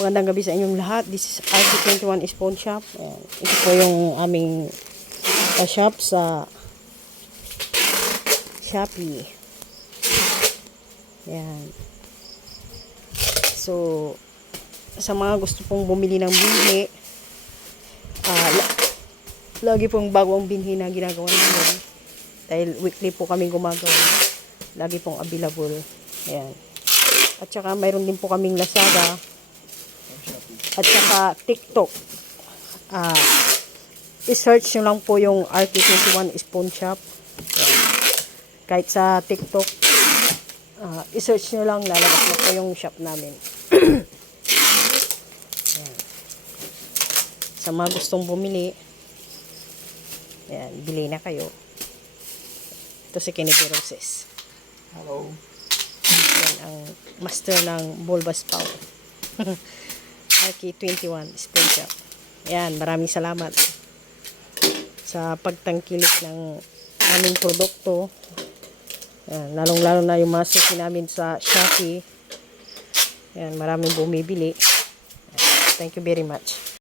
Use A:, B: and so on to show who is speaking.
A: Magandang gabi sa inyong lahat. This is RC21 Spawn Shop. Ayan. Ito po yung aming uh, shop sa Shopee. Ayan. So, sa mga gusto pong bumili ng binhi, la- lagi pong bago ang binhi na ginagawa namin. Dahil weekly po kami gumagawa. Lagi pong available. Ayan. At saka mayroon din po kaming Lazada at saka TikTok. Uh, i-search nyo lang po yung RT21 Spoon Shop. Kahit sa TikTok, uh, i-search nyo lang, lalabas na po yung shop namin. sa mga gustong bumili, yan, bili na kayo. Ito si Kennedy Roses.
B: Hello.
A: Yan ang master ng Bulbas Power. RK21 spoon shop. Ayan, maraming salamat sa pagtangkilik ng aming produkto. Ayan, lalong lalo na yung mga suki namin sa Shopee. Ayan, maraming bumibili. Ayan, thank you very much.